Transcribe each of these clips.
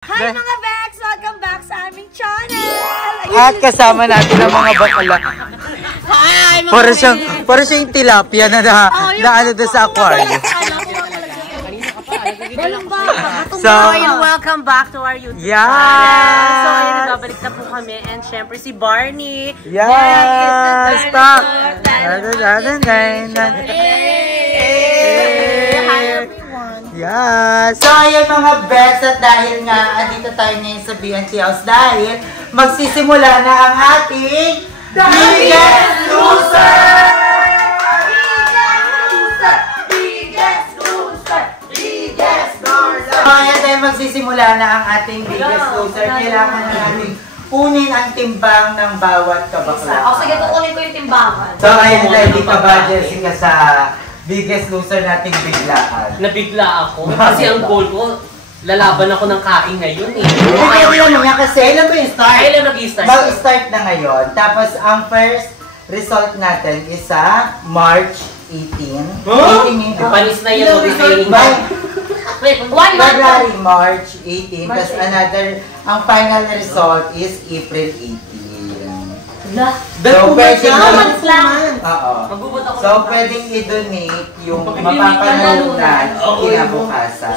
Hi mga Bex! Welcome back sa aming channel! At kasama natin ang mga bakala. Para siyang tilapia na ano doon sa aquarium. So, welcome back to our YouTube channel. So, ayun, nagbabalik na po kami. And syempre si Barney. Yes! Stop! Yes! So, ayun mga Bex, at dahil nga andito tayo ngayon sa BNT House dahil magsisimula na ang ating Biggest Loser! Kaya tayo magsisimula na ang ating Biggest Loser. Kailangan na natin kunin ang timbang ng bawat kabakla. O, sige, kukunin ko yung timbangan. So, ayun tayo dito ba, Jessica, sa Biggest Loser nating biglaan. Nabigla ako. Kasi ang goal ko, lalaban ako ng kain ngayon eh. Hindi ko yun nga kasi, kailan ba yung start? Kailan mag-i-start? Mag-start na ngayon. Tapos, ang first result natin is sa March 18. Huh? 18 Panis na yun. February, March 18. Tapos another, ang final result is April 18. So, pwedeng So, pwedeng i-donate yung mapapanalunan kinabukasan.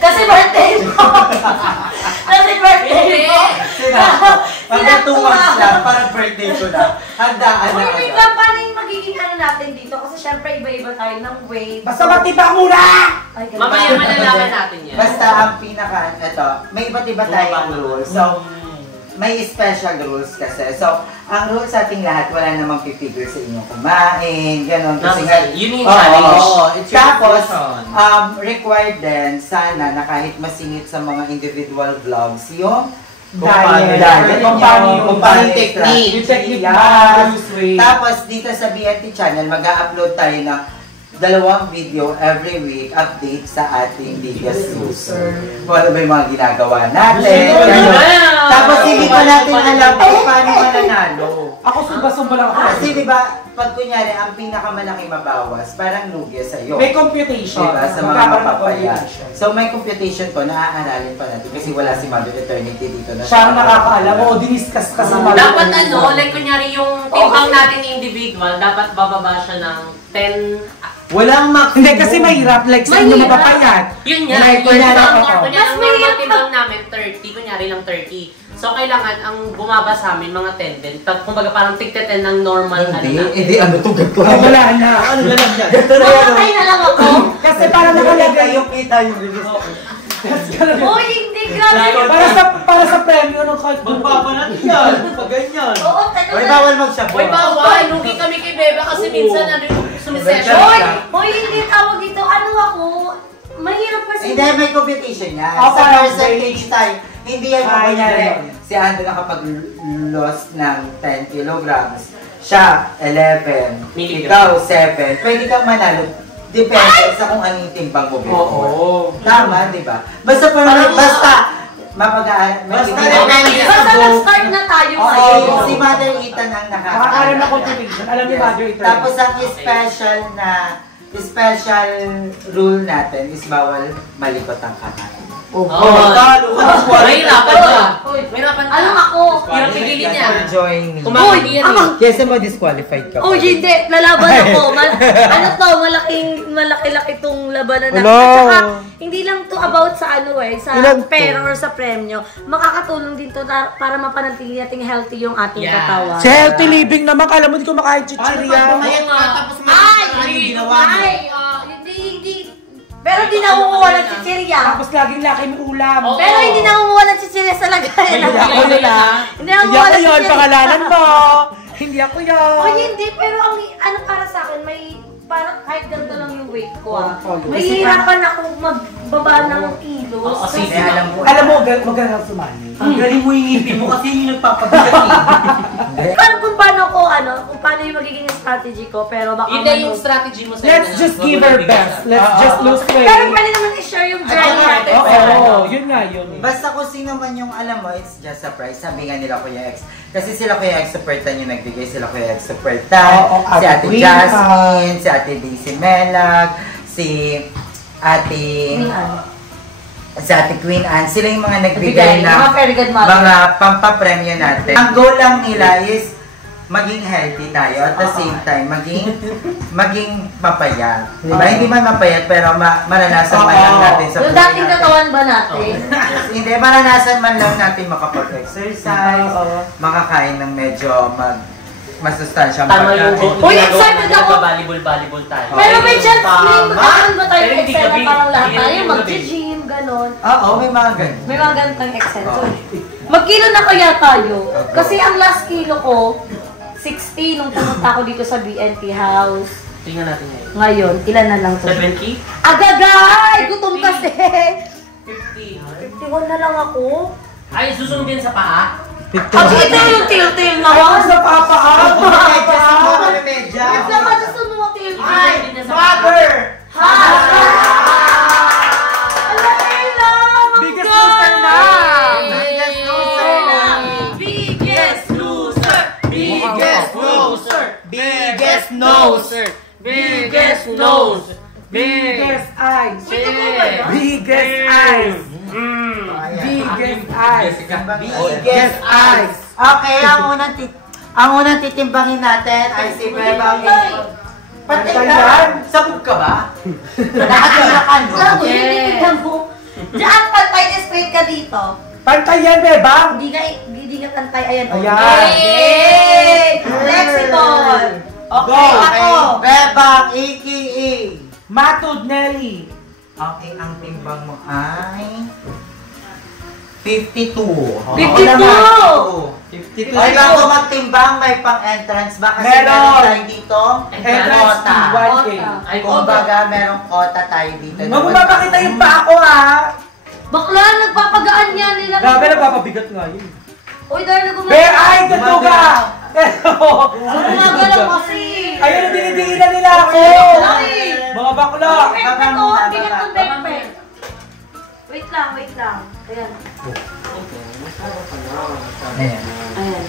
Kasi birthday mo! Kasi birthday mo! Pagka 2 months lang, parang birthday ko na. Handaan na wait lang, paano yung magiging ano natin dito? Kasi syempre iba-iba tayo ng weight. Basta matibak muna! Mamaya malalaman natin yan. Basta ang pinaka, ito, may iba't iba tayong rules. So, may special rules kasi. So, ang rules sa ating lahat, wala namang pipigil sa inyong kumain, gano'n. Kasi nga, yun yung challenge. Tapos, required din, sana na kahit masingit sa mga individual vlogs, yung diet, kung paano technique. Yung technique Tapos, dito sa BNT channel, mag-a-upload tayo ng 2 video every week, update sa ating Biggest Loser. Kung ano ba yung mga ginagawa natin. Tapos hindi pa natin alam kung paano mananalo. Ako sumba-sumba lang ako. Kasi diba, pag kunyari, ang pinakamalaki mabawas, parang lugi sa'yo. May computation. Diba, sa mga mapapaya. So may computation ko, naaaralin pa natin kasi wala si Mother Eternity dito na. Siya ang nakakaalam. Oo, diniscuss ka sa Mother Dapat ano, like kunyari yung timbang natin individual, dapat bababa siya ng 10. Walang max. Hindi kasi mahirap. Like sa inyo mapapayat. Yun nga. Like, Kunyari ang normal timbang namin 30, kunyari lang 30. So kailangan ang bumaba sa amin mga 10 din. Kumbaga parang tig-10 ng normal Hindi, ano to, gato. Wala na. Ano na lang yan? Mamatay na lang ako! Kasi parang nakalagay yung kita yung release. Uy, hindi, grabe! Para sa premyo ng kahit magpapanat yan. Pag ganyan. Oo, teka Uy, lang. bawal mag-shop. Uy, bawal. Lugi kami kay Beba kasi minsan ano yung sumisession. Uy, hindi tawag dito. Ano ako? Mahirap kasi. Hindi, may competition yan. Oh, Sa parang percentage tayo. Hindi yan yung kunyari. yan. Si Ando nakapag-loss ng 10 kilograms. Siya, 11. Ikaw, 7. Pwede kang manalo. Depende sa kung anong timbang mo. Oo. Tama, di ba? Basta mapagaan. Basta nag-start na tayo ngayon. Si Mother Ethan ang Nakakaroon na competition. Alam ni Mother Ethan. Tapos ang special rule natin is bawal malikot ang kakain. Mahirapan ka. Mahirapan ka. Alam ako. Hirap pigilin niya. Join me. Kumakain yan eh. Kasi mo disqualified ka. Oh, hindi. Lalaban ako. Ano to, malaki-laki tong labanan natin. Hello. At saka, hindi lang to about sa ano sa pera or sa premyo. Makakatulong din to para mapanatili natin healthy yung ating katawan. Sa healthy living naman, alam mo hindi ko makain chichirya. Hindi. Pero hindi nangunguha ng chichirya. Tapos laging laki may ulam. Pero hindi nangunguha ng chichirya sa lagayan. Hindi ako yun Hindi nangunguha ng chichirya. Pangalanan mo. Hindi ako yun. O hindi, pero ang ano para sa akin, may parang kahit ganito lang yung weight ko mahirapan akong magbaba ng kilos. Alam mo, wag ka sumali. Ang galing mo yung ngipin mo kasi yung nagpapabigat Parang kung paano yung magiging strategy ko, pero baka Hindi yung strategy mo sa Let's just give our best. Let's just lose weight. Pero pwede naman i-share yung journey natin. Oo, yun nga yun. Basta kung sino man yung alam mo, it's just a prize. Sabi nga nila Kuya X. Kasi sila Kuya X supportan yung nagbigay. Sila Kuya X supportan. Si Ate Jasmine, si Ate Daisy Melag, si Ate... sa Ate Queen Anne, sila yung mga nagbigay ng mga very good mother. mga pampapremyo natin. Ang goal lang nila is maging healthy tayo at the same time maging mapayat. Diba? Hindi man mapayat pero maranasan man lang natin sa Yung dating katawan ba natin? Hindi, maranasan man lang natin makapag-exercise, makakain ng medyo masustansyang pagkain. Uy, excited ako! Volleyball tayo. Pero may chance din, magkakaroon ba tayo Pero ng hindi Excel na gabi. parang lahat Hindi tayo, gabi. mag-gym, ganon. Oo, may mga ganun. May mga ganitang Excel. So, magkilo na kaya tayo? Kasi ang last kilo ko, 60 nung pumunta ako dito sa BNP House. Tingnan natin ngayon. Ngayon, ilan na lang to? 70? Agagay! Gutom kasi! 50. 51 na lang ako. Ay, susundin sa paa? At ito yung til-til na ako. Sa papaab! Medya! Wait lang, gusto mo mga til-til. Ay, Mother! Ha! Alam na! Biggest loser na! Biggest loser na! Biggest loser! Biggest loser! Biggest loser! Biggest nose! Biggest eyes! Biggest Biggest eyes! Biggest eyes! Biggest eyes! Okay, ang unang titimbangin natin ay si Bebang. Patay ka! Sabog ka ba? Nakatirakan mo? Gago, hindi ka mo. Diyan, pantay straight ka dito. Pantay yan, Bebang! Hindi ka pantay. Ayan. Ayan. Yay! Flexible! Okay, ako. Bebang, EKE. Matud Nelly! Okay, ang timbang mo ay 52. 52! Ay, bago magtimbang, may pang-entrance ba? Kasi Meron. meron tayo dito. Entrance Quota. fee, 1K. Ay, Kumbaga, merong quota tayo dito. Huwag mo mapakita yung pa ako, ha? Bakla, nagpapagaan niya nila. Grabe, nagpapabigat nga yun. Uy, dahil nagumagawa. Bear eye, gatuga! Gumagalaw kasi. Ayun, dinidiinan nila ako! Ay! Mga bakla! Wait lang. Ayan. Ayan. Ayan.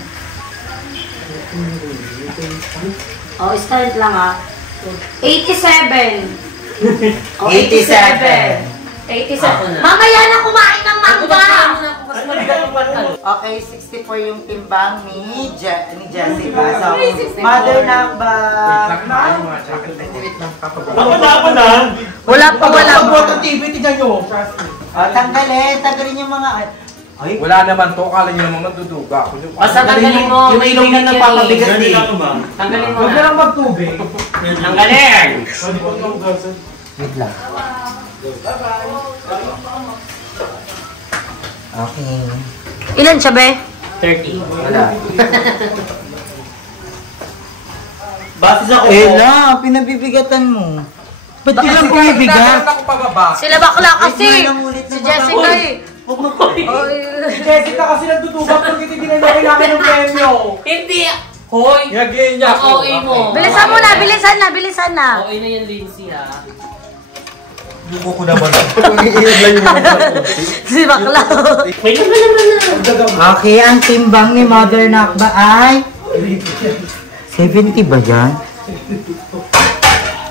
Oh, start lang ah. 87. Oh, 87. 87. Mamaya na kumain ng mangga. Okay, 64 yung timbang ni Jessica. So, mother number. Ako na! Wala pa. Ang TV, tignan nyo! Tanggalin yung mga... Ay, Wala naman to, akala nyo naman magduduga. Basta tanggalin mo. Yung ilong na nagpapabigat eh. Tanggalin mo Huwag na na. lang magtubig. Tanggalin! Wait lang. Okay. Ilan siya, be? 30. Wala. Base sa na, pinabibigatan mo. Ba't di lang pumibigat? Ako pababa. Sila bakla kasi. Wait lang ulit na Si Jessica eh. Huwag mo Si Jessica kasi nagtutubak pag hindi ginagawa namin ng premyo. Hindi! Hoy! Yagin niya Ang ako. OA mo. Bilisan mo na, bilisan na. OA na yan, Lindsay, ha? Buko ko naman. Si bakla. Wait lang. Okay, ang timbang ni Mother Nakba ay 70 ba yan?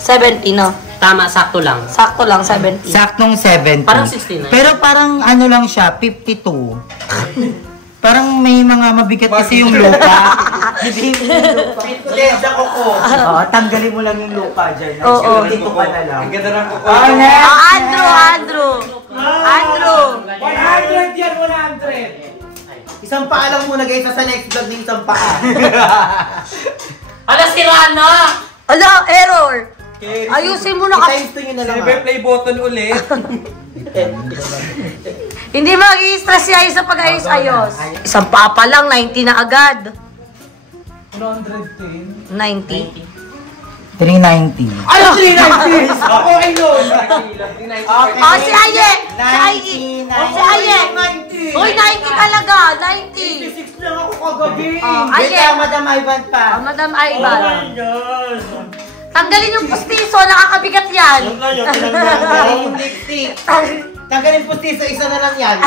70, no? Tama, sakto lang. Sakto lang, 70. Saktong 70. Parang 69. Pero parang ano lang siya, 52. Parang may mga mabigat kasi yung lupa. Lesa ko ko. Oo, tanggalin mo lang yung lupa dyan. Oo. Dito ka na lang. Ang ganda ng kuko. Andrew. 100 yan, 100! Isang paa lang muna guys, sa next vlog din isang paa. Ala, sira na! Ala, error. Ayusin mo na kasi. I-times 2 nyo na lang. Silver play button ulit. Hindi mag-i-stress siya sa pag-ayos-ayos. Isang papa lang, 90 na agad. 110. 90. 390. Ano? Ako ay nun! Oh, si Aye! Si Aye! Si Aye! Uy, 90 talaga! 90! 86 lang ako kagabi! Oh, Wait Aye! lang, Madam Ivan pa. Oh, Madam Ivan. Tanggalin yung pustiso, nakakabigat yan. Tanggalin yung lipstick. Tanggalin pustiso, isa na lang yan.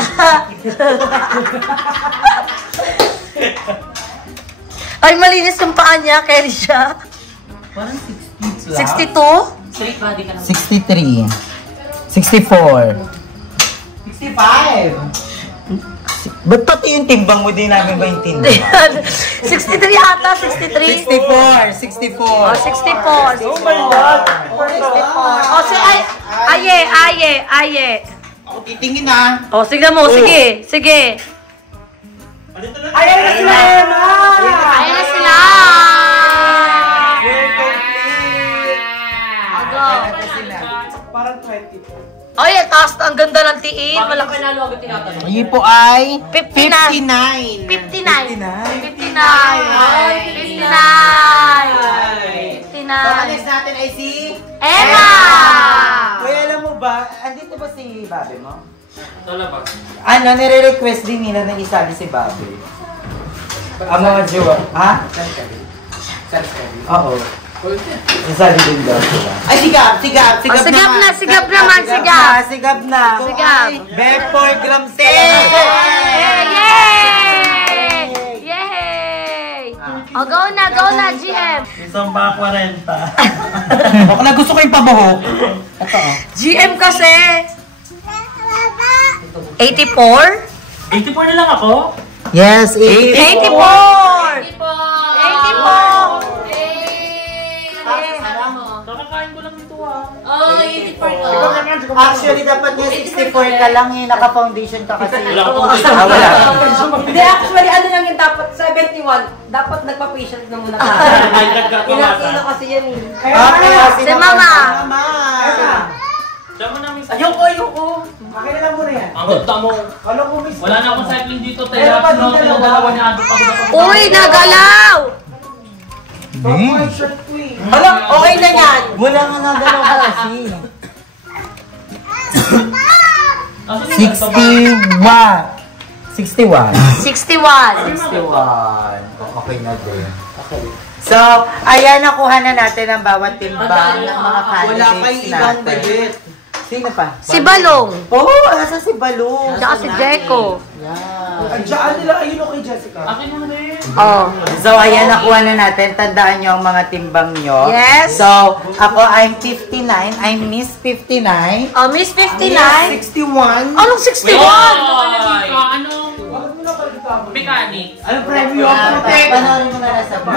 Ay, malinis yung paa niya, carry siya. Parang 60 62? Straight body ka lang. 63. 64. Ba't pati yung timbang mo din namin ba yung timbang? 63 ata, 63. 64. Oh, 64. Oh my God! 64. Oh, si Aye. Ako titingin na. Oh, sige mo, sige. Ayan na sila! Ayan na sila! Parang 20 po. Ay, taas na. Ang ganda ng tiin. Bakit Malaki. panalo agad tinatanong? Iyi po ay 59. 59. 59. 59. natin ay si Emma! Uy, alam mo ba, andito ba si Bobby mo? Talabag. Ano, nire-request din nila na isali si Bobby. Ang mga jowa. Ha? Oo. Isali din daw sila. Ay, sigap naman. Sigap. Beb 4 grams Yay! Oh, go na, GM. Isang ba 40. Ako na gusto ko yung pabuhok. Ito GM kasi. 84? 84 na lang ako? Yes, 84! 84! Nakakain ko lang ito ah. Oh, 84 ka. Actually, dapat nga 64 ka lang eh. Naka-foundation ka kasi. Wala akong foundation. Wala. Hindi, actually, ano lang yung dapat, 71, dapat nagpa-patient na muna ka. Ilang kasi yan eh. Okay, Si Mama. Diyan mo namin sa... Ayoko. Akin na lang muna yan. Ang ganda mo. Kala ko miss. Wala na akong cycling dito. Meron pa din dalawa. Dalawa niya ado pag Uy, nagalaw! Pag-white shirt ko eh. Hala, okay na yan. Wala nga nagalaw ka kasi. 61. 61. Okay na din. Okay. So, ayan, nakuha na natin ang bawat timbang ng mga candidates natin. Sino pa? Si Balong. Oh, asa si Balong? Tsaka si Jeko. Andiyan nila, ayun o kay Jessica. Akin naman eh. Oh. So, ayan, nakuha na natin. Tandaan nyo ang mga timbang nyo. Yes. So, ako, I'm 59. I'm Miss 59. Oh, Miss 59. 61. Anong 61? Anong Bakit mo na pagkita mo? mechanics? Ano premium? Panoorin mo na nasa box.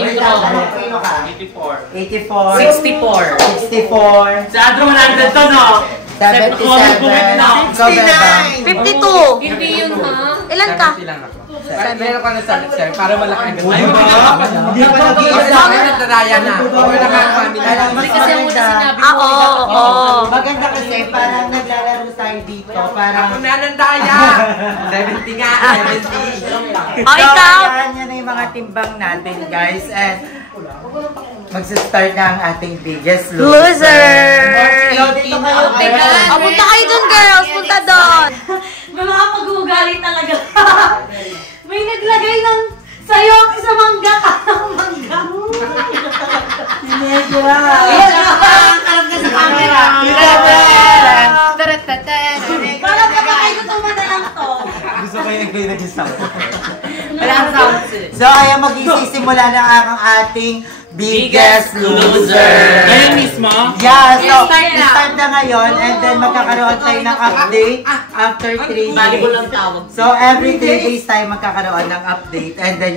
Wait lang, ano ka? 84. 84. 64. 64. Sa Adro 100 to no? 77. 52. Hindi yun, ha? Ilan ka? Meron ka na sa sir, para malaki ang ganda. Hindi pa Nagdaraya na. Ako nakakamila. kasi ang sinabi Oo. Maganda kasi parang naglalaro tayo dito. Parang Ako na ng daya. 70 nga, 70. Oh, ikaw? Kaya yan na yung mga timbang natin, guys. And magsistart na ang ating biggest Loser! Dito kayo. Oh, punta kayo dun, girls. Punta dun. May mga pag-uugali talaga. May naglagay ng sayo sa mangga ka ng mangga. Harap ka sa camera. Parang kapag gusto na lang to. Gusto ko yung nag-sound. Wala ang sounds eh. So, ayan, mag-isisimula na ang ating biggest loser. Ngayon mismo? Yeah, so, start na ngayon and then magkakaroon tayo ng update after 3 Valuable days. ang tawag. So, every 3 days tayo magkakaroon ng update and then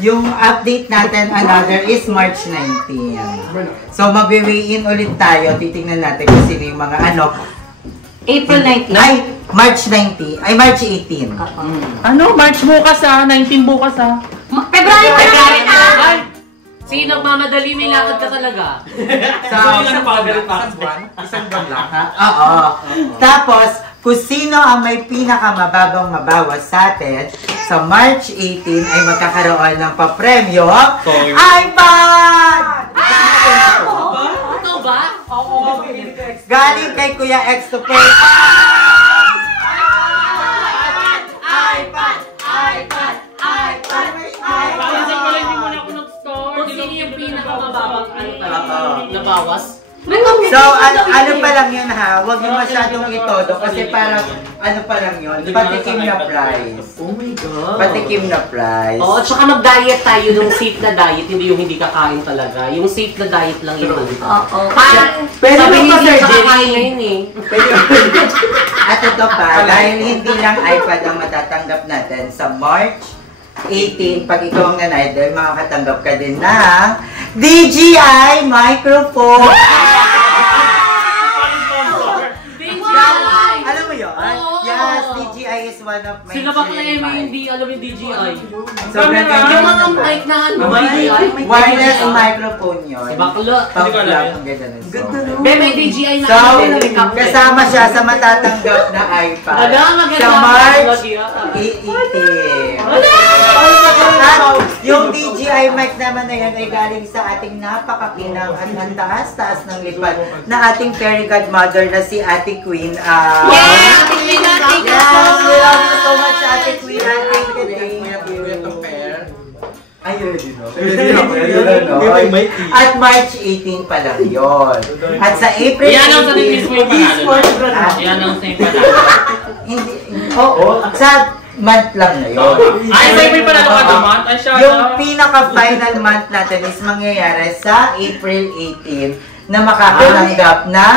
yung update natin another is March 19. So, magwe-weigh-in ulit tayo. Titingnan natin kung sino yung mga April 19. Ay, March 19. Ay, March 18. Ano? March bukas ah. 19 bukas ah. February pa naman Ay! Sino nagmamadali? May lakad ka talaga. Sa isang buwan. Isang buwan lang. Oo. Tapos, kung sino ang may pinakamababang mabawas sa atin, sa March 18 ay magkakaroon ng papremyo iPad! Ito ba? Galing kay Kuya X to pay. Kasi pala hindi mo na ako nag-store. Kung sino yung pinakamababang ano talaga? Nabawas? So, ano pala lang yun ha. Huwag niyo masyadong itodo kasi parang ano pa lang yun. Patikim na price. Oh my God. Patikim na price. Oo, tsaka mag-diet tayo ng safe na diet, hindi yung hindi kakain talaga. Yung safe na diet lang yun. Oo. Parang, Pwede sabi mo ni pa, Sir Sir kakain ngayon eh. At ito pa, dahil hindi lang iPad ang matatanggap natin sa March 18, pag ikaw ang nanay, makakatanggap ka din ng DJI microphone. Alam mo yun? Yes, DJI is one of my Sila ba kaya dream may hindi alam yung DJI? Sobrang Yung mga mic na ano, DJI? wireless microphone yun. Si Baklo. Pang-vlog, ang ganda nun. Be, may DJI na So, helicopter. kasama siya sa matatanggap na iPad. Wala, maganda. Sa March Lagi, 18. At yung DJI mic naman na yan ay galing sa ating napakakinang at ang taas-taas ng lipad na ating fairy godmother na si Ate Queen. Yes! Ate Queen, Ate Queen! Yes! We love you so much, Ate Queen. Thank you. Ay, ready no? At March 18 pa lang yun. At sa April 18, Yan ang sa mismo yung panalo. Yan ang same panalo. Hindi, oo, sa month lang na yun. Ay, sa April panalo ka naman? Ay, siya. Yung pinaka-final month natin is mangyayari sa April 18 na makakatanggap ng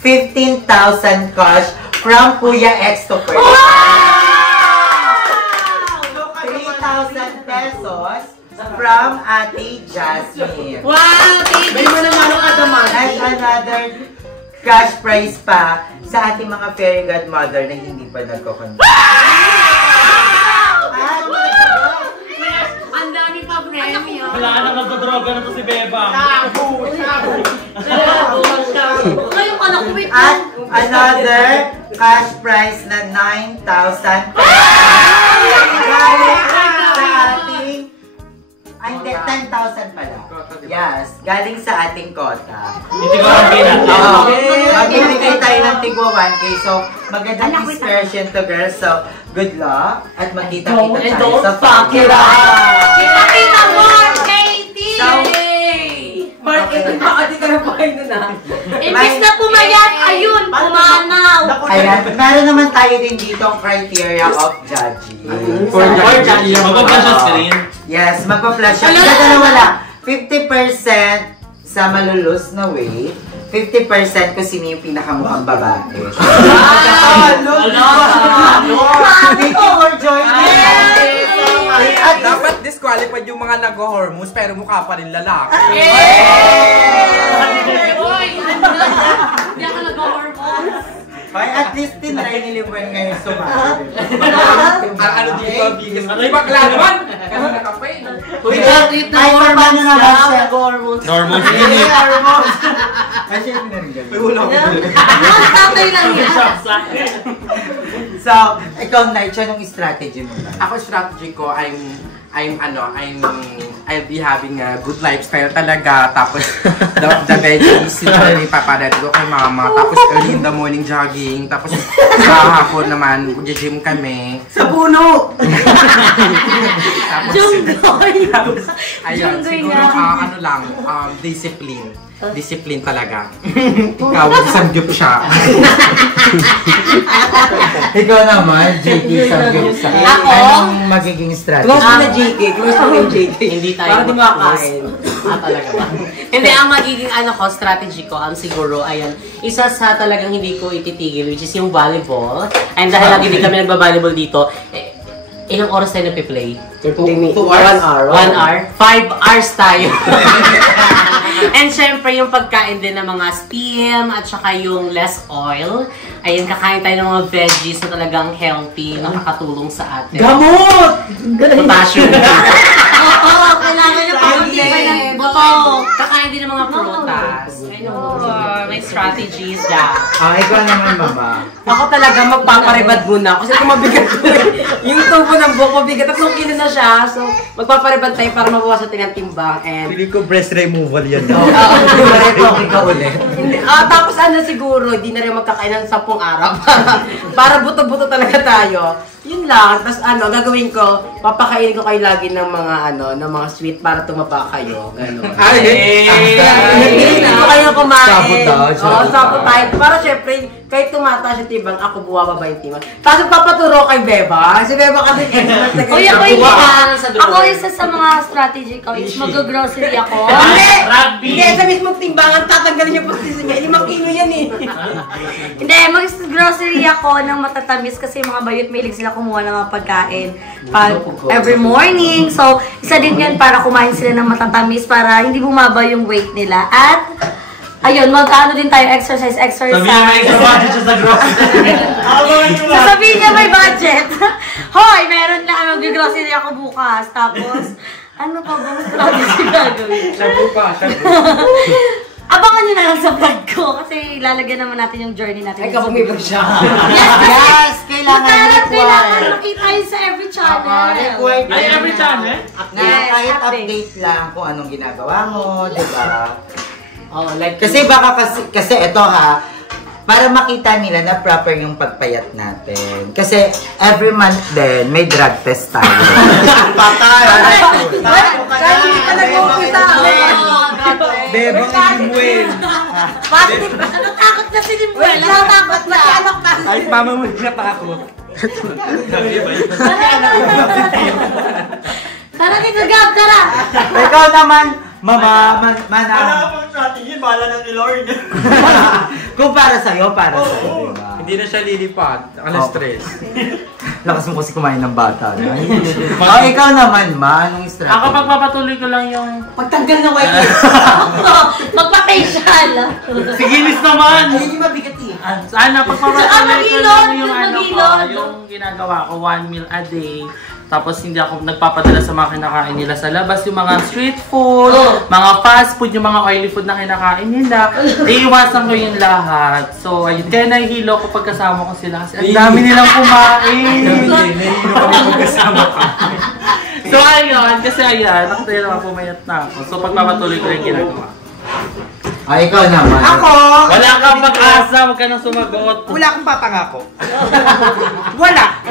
15,000 cash from Kuya X to First. 3,000 pesos from Ate Jasmine. Wow! Thank you! May mananalo ka naman. And another cash prize pa sa ating mga fairy godmother na hindi pa nagko-confirm. Ang dami pa premyo. Wala na, magdodroga na to si Beba. Ngayon ka na, wait At another cash prize na 9,000 pesos. Galing sa ating... Ay, hindi, 10,000 pala. Yes, galing sa ating kota. Hindi ko ang binat. Oo. Magbibigay tayo ng tigwa 1K. So, magandang inspiration to girls. So, good luck. At magkita-kita And tayo don't sa fuck it Pakira. Kita-kita mo, Katie! Mark, ito baka di ka na pahay na na. Imbis na pumayat, ayun, pumanaw. Ayan, meron naman tayo din dito ang criteria of judging. For judging. Magpaplas sa screen. Yes, magpa-flash siya. Sa dalawa lang. 50% sa malulus na way, 50% kung sino yung pinakamukhang babae. Thank you for joining. At Dapat disqualified yung mga nag-hormones pero mukha pa rin lalaki. Hindi ako nag-hormones. at least tinry ni Libuan ngayon sumali. Ano dito ang biggest? Ano yung bakla naman? Kasi nakapain. Ay, normal na naman siya. Normal Ay, siya yung pinarigyan. Tatay lang yan. So, ikaw na, anong strategy mo na? Ako strategy ko, I'll be having a good lifestyle talaga. Tapos, the veggies, yung ipapadali ko kay mama. Tapos, early in the morning jogging. Tapos, sa hapon naman, gym kami. Sa puno! Tapos, Junggoy! ayun, Junggoy siguro, nga. discipline. Discipline talaga. Ikaw, samgyup siya. Ikaw naman, JK, samgyup sa Ako? anong magiging strategy? Close mo na JK. Close mo na JK. Hindi tayo Parang di makakain. talaga ba? Hindi, ang magiging strategy ko, siguro, ayan, isa sa talagang hindi ko ititigil, which is yung volleyball. And dahil lagi din kami nagba-volleyball dito, ilang oras tayo nagpe-play? 2 hours? 1 hour? 5 hours tayo. And syempre, yung pagkain din ng mga steam at saka yung less oil. Ayun, kakain tayo ng mga veggies na talagang healthy, nakakatulong sa atin. Gamot! Potassium. Oo, kailangan na pag-ibay ng buto. Kakain din ng mga prutas. May strategies daw. Ikaw naman, mama. Ako talaga magpaparibad muna kasi kung mabigat ko yung tubo ng buhok mabigat, 3 kilo na siya. So, magpaparibad tayo para mabawasan natin ang timbang. And Hindi ko breast removal yan. Ikaw ulit. tapos siguro, di na rin magkakain ng 10 araw para buto-buto talaga tayo. Yun lang. Tapos gagawin ko, papakainin ko kayo lagi ng mga ng mga sweet para tumaba kayo. Gano'n. Hindi ko kayo kumain. Sabotage. Para syempre, kahit tumataas yung tibang, ako bumababa yung tibang. Tapos papaturo kay Beba. Si Beba kasi expert na Uy, ako isa sa mga strategy ko is mag-grocery ako. Hindi, sa mismong timbangan, tatanggalin niyo po si niya. 5 kilo yan eh. Hindi, mag-grocery ako ng matatamis kasi mga bayot mahilig sila kumuha ng mga pagkain every morning. So, isa din yan para kumain sila ng matatamis para hindi bumaba yung weight nila. At, ayun, mag-ano din tayo, exercise. Sabihin niya may extra budget siya sa grocery. Sasabihin niya may budget. Hoy, meron na, mag-grocery ako bukas. Tapos, ano pa bang strategy gagawin? Shampoo pa. Abangan nyo na lang sa vlog ko kasi lalagyan naman natin yung journey natin. Ay, kapag may vlog siya. Yes, kailangan makita yun sa every channel. Ay, every channel? Kahit update lang kung anong ginagawa mo, di ba? Like, Kasi baka kasi ito ha, para makita nila na proper yung pagpayat natin. Kasi every month din, may drug test tayo. Patay! hindi ka nag-umpisa. Bebang Limuel. Positive. Natakot na si Limuel. Natakot na. Ay, mama mo natakot. Tara dito, Gab, tara! Ikaw naman, Mama, Wala pang strategy, bala na ni Lord. Kung para sa'yo, diba? Hindi na siya lilipad. stress. Lakas mo kasi kumain ng bata. No? Ikaw naman, anong strategy? Ako pagpapatuloy ko lang yung... Pagtanggal ng white hair. Magpa-facial. Sigilis naman! Hindi mabigat eh. Sana pagpapatuloy ko lang yung magilod. yung ginagawa ko, 1 meal a day. Tapos hindi ako nagpapadala sa mga kinakain nila sa labas. Yung mga street food, mga fast food, yung mga oily food na kinakain nila. Iiwasan ko yung lahat. So, ayun. Kaya nahihilo ko pagkasama ko sila. Kasi ang dami nilang kumain. Nahihilo kami magkasama ka. So, ayun. Kasi ayan, nakatayo naman pumayat na ako. So, pagpapatuloy ko yung ginagawa. Ikaw naman. Ako! Wala kang pag-asa, huwag ka nang sumagot. Wala akong papangako. Wala!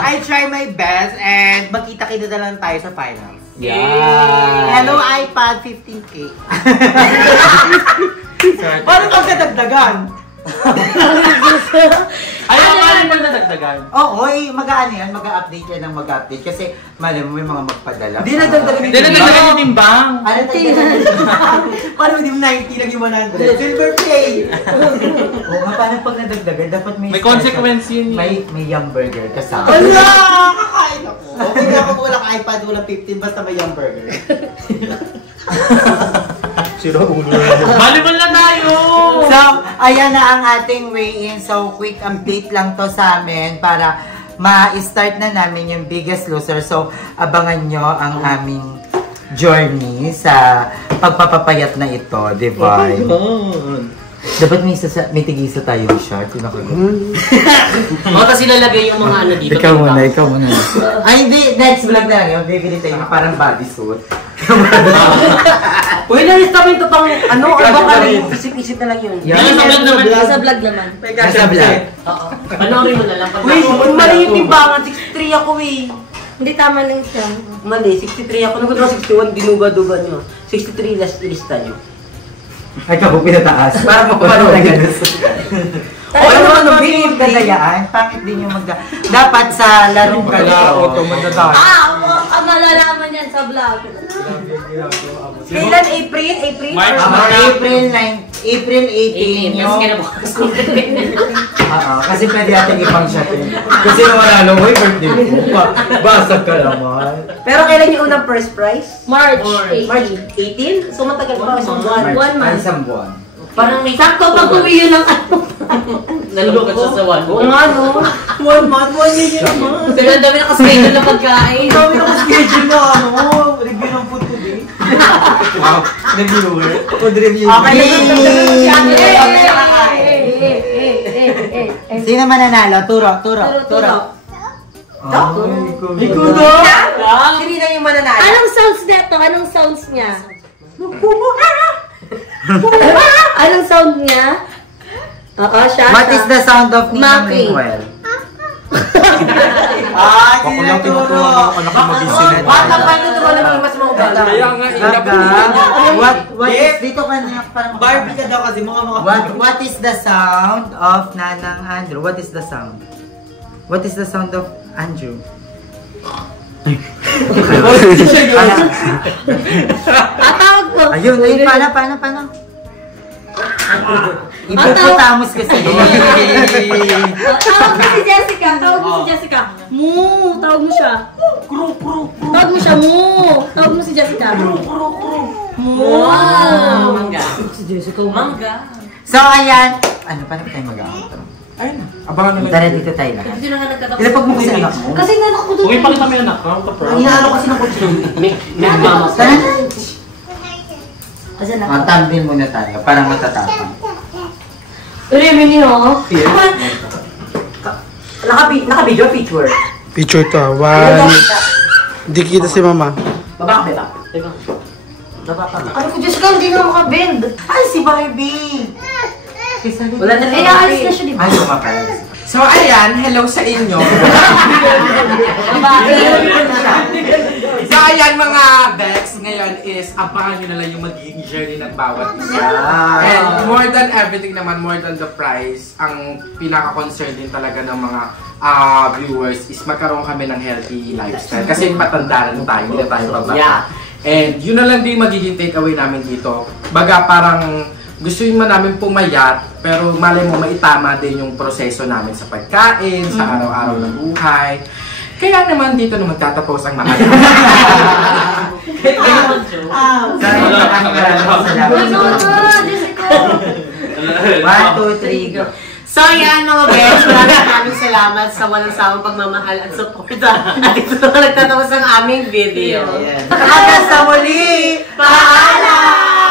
I try my best and magkita-kita na lang tayo sa finals. Yeah. Hello iPad 15K. Paano pag kadagdagan? Ayaw ka rin pag nadagdagan. Oo, mag-ano yan, mag-update yan ng mag-update. Kasi, mali mo may mga magpadala. Hindi nadagdagan Hindi nadagdagan yung timbang. Ano tayo? Paano hindi mo 90 naging 100? Silver play! Oo nga, paano pag nadagdagan? Dapat May consequence yun. May yum burger kasama. Wala! Kakain ako. Okay na ako walang iPad, walang 15, basta may yum burger. Volleyball na tayo! So, ayan na ang ating weigh-in. So, quick update lang to sa amin para ma-start na namin yung Biggest Loser. So, abangan nyo ang aming journey sa pagpapapayat na ito, di ba? Dapat may tigisa tayong shot. Tapos ilalagay yung mga dito. Ikaw muna. Ay, hindi. Next vlog na lang yun. Bibili tayo ng parang bodysuit. Uy, na-restopin to pang isip-isip na lang yun. Sa vlog naman. Nasa vlog. Oo. Panoorin mo na lang. Uy, mali yung timbangan. 63 ako eh. Hindi tama lang siya. Mali, 63 ako. Nagkutro 61, dinuga-duga nyo. 63 last lista nyo. Ay, ka po pinataas. Para paano na ganun. Ano, bilib ka dayaan. Pangit din yung dapat sa larong ganito. Ang malalaman yan sa vlog. Kailan? April? March. April 18 yung... kasi pwede natin ipang shot yun. Kasi nung manalo mo, birthday mo. Basag ka naman. Pero kailan yung unang first prize? March March 18. 18? So matagal pa isang buwan. 1 month. Isang buwan. Parang may Sakto pag-uwi yun ng ano. nalulungkot siya sa 1 Oo nga no. 1 month, 1 year naman. Pero ang dami nakaschedule na pagkain. Ang dami naka-schedule na review ng food today. Wow, reviewer. Food review. Okay, Sino mananalo? Turo. Ikaw na? Sino na yung mananalo? Anong sounds nito? Anong sounds niya? Anong sound niya? Oo, siya. What is the sound of Ninong Mocking. Linguel? Ah, Ako lang tinuturo ng anak ko mag-isinad. Baka pa ito naman naman mas maugali. Kaya nga, inabutan niya. What is dito ka na para Barbie ka daw kasi mga What is the sound of Nanang Andrew? What is the sound? What is the sound of Andrew? Atawag ko. Ayun, paano? Ipuputamos kasi. Tawag mo si Jessica. Tawag mo si Jessica. Moo. Tawag mo siya. Tawag mo siya. Moo. Tawag mo si Jessica. Moo. Mangga. Si Jessica. Mangga. So, ayan. Ano, paano tayo mag-outro? Ayun na. Abangan na Tara dito tayo lahat. Hindi na nga nagtatapos. Ilapag mo kasi anak mo. Kasi nga ako doon. Okay, pakita mo yung anak ko. Inaano kasi ng kutsi. May mama. Tara. Kasi na. Ang tambin muna tayo, parang matatapang. Remini oh. Naka-video picture. Picture to, one. Di kita si mama. Baba ka, beba. Teka. Ano ko, Jessica, hindi na makabend. Ay, si Barbie! Wala na Eh, aalis na siya, di ba? Ay, lumapal. So, ayan, hello sa inyo. So, ayan mga Bex, ngayon is abangan nyo na lang yung magiging journey ng bawat isa. And more than everything naman, more than the price, ang pinaka-concern din talaga ng mga viewers is magkaroon kami ng healthy lifestyle. Kasi patanda na tayo, hindi na tayo pabata. Yeah. And yun na lang din magiging takeaway namin dito. Baga parang gusto yun man namin pumayat, pero malay mo maitama din yung proseso namin sa pagkain, sa araw-araw na buhay. Kaya naman dito na magtatapos ang mga Jessica. 1, 2, 3, go. So yan mga guys, maraming salamat sa walang sawang pagmamahal at suporta. At ito na nagtatapos ang aming video. Hanggang sa muli! Paalam!